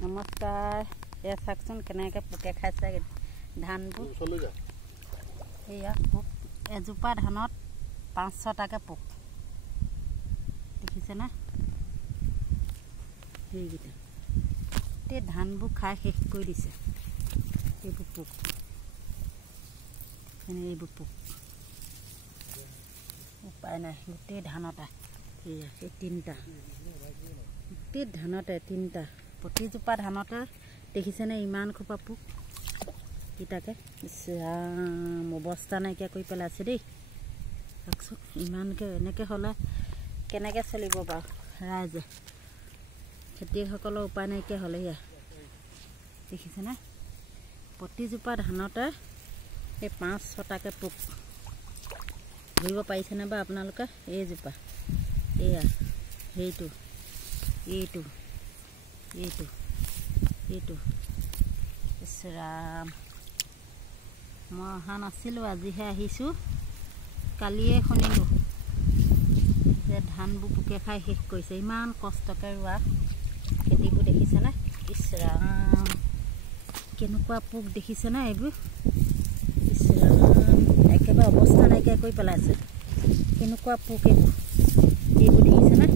নমস্কাৰ এয়া চাকচোন কেনেকৈ পোকে খাইছে ধানবোৰ এয়া পোক এজোপা ধানত 5-6টাকৈ পোক দেখিছেনে সেইকেইটা গোটেই ধানবোৰ খাই শেষ কৰি দিছে এইবোৰ পোক এইবোৰ পোক উপায় নাই গোটেই ধানতে এয়া এই 3টা গোটেই ধানতে 3টা প্ৰতিজোপা ধানতে দেখিছেনে ইমান খোপা পোক ইটাকে অৱস্থা নাইকিয়া কৰি পেলাইছে দেই চাওকচোন ইমানকৈ এনেকৈ হ'লে কেনেকৈ চলিব বাৰু ৰাইজে খেতিয়কসকলৰ উপায় নাইকিয়া হ'লে ইয়া দেখিছেনে প্ৰতিজোপা ধানতে এই 5-6টাকৈ পোক ধৰিব পাৰিছেনে বা আপোনালোকে এইজোপা এয়া সেইটো এইটো এইটো এইটো ইছৰাম মই অহা নাছিলোঁ আজিহে আহিছোঁ কালিয়ে শুনিলোঁ যে ধানবোৰ পোকে খাই শেষ কৰিছে ইমান কষ্টকৈ ৰোৱা খেতিবোৰ দেখিছেনে ইছৰাম কেনেকুৱা পোক দেখিছেনে এইবোৰ ইছৰাম একেবাৰে অৱস্থা নাইকিয়া কৰি পেলাইছে কেনেকুৱা পোক এইবোৰ দেখিছেনে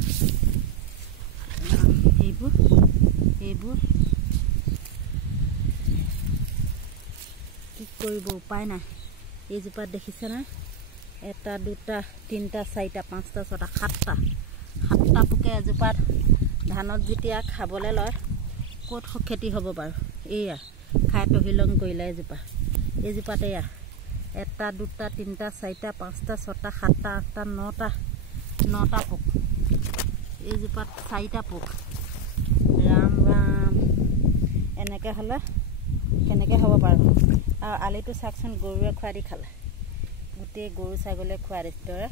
এইবোৰ কি কৰিব উপায় নাই এইজোপাত দেখিছেনে 1, 2, 3, 4, 5, 6, 7টা পোকে এজোপাত ধানত যেতিয়া খাবলৈ লয় ক'ত খেতি হ'ব বাৰু এয়া খাই তহিলং কৰিলে এইজোপাত এয়া 1, 2, 3, 4, 5, 6, 7, 8, 9টা পোক এইজোপাত 4টা পোক ৰাম ৰাম এনেকৈ হ'লে কেনেকৈ হ'ব বাৰু আৰু আলিটো চাওকচোন গৰুৱে খোৱা দি খালে গোটেই গৰু ছাগলীয়ে খোৱাৰ দৰে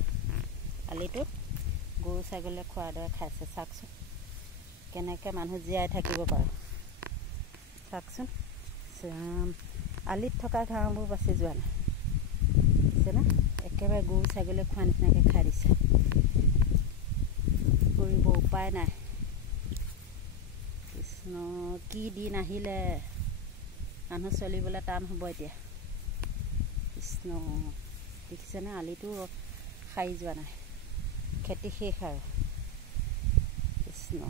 আলিটো গৰু ছাগলীয়ে খোৱাৰ দৰে খাইছে চাওকচোন কেনেকৈ মানুহ জীয়াই থাকিব বাৰু চাওকচোন আলিত থকা ঘাঁহবোৰ বাচি যোৱা নাই দেখিছেনে একেবাৰে গৰু ছাগলীয়ে খোৱা নিচিনাকৈ খাই দিছে কৰিব উপায় নাই কৃষ্ণ কি দিন আহিলে মানুহ চলিবলৈ টান হ'ব এতিয়া কৃষ্ণ দেখিছেনে আলিটো সাৰি যোৱা নাই খেতি শেষ আৰু কৃষ্ণ